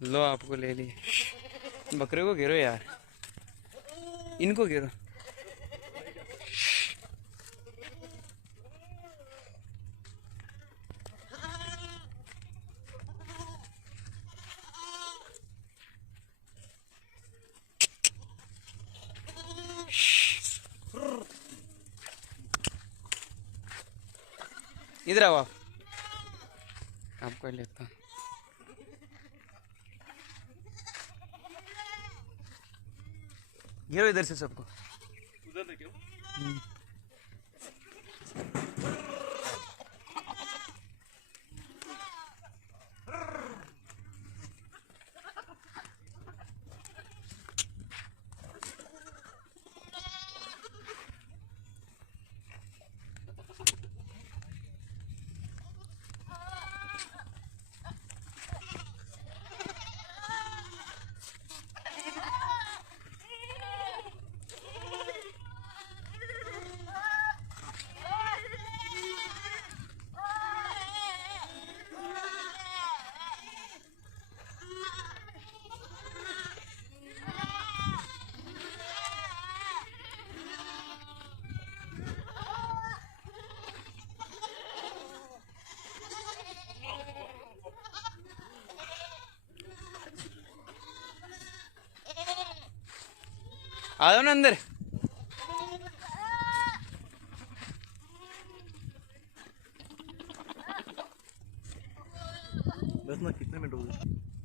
Low आपको ले लिए। बकरे को घेरो यार, इनको घेरो। इधर आओ आप, आपको लेता हूँ। घेरो इधर से सबको। उधर देखो। आ जाओ ना अंदर। बस ना, कितने मिनट हो गए?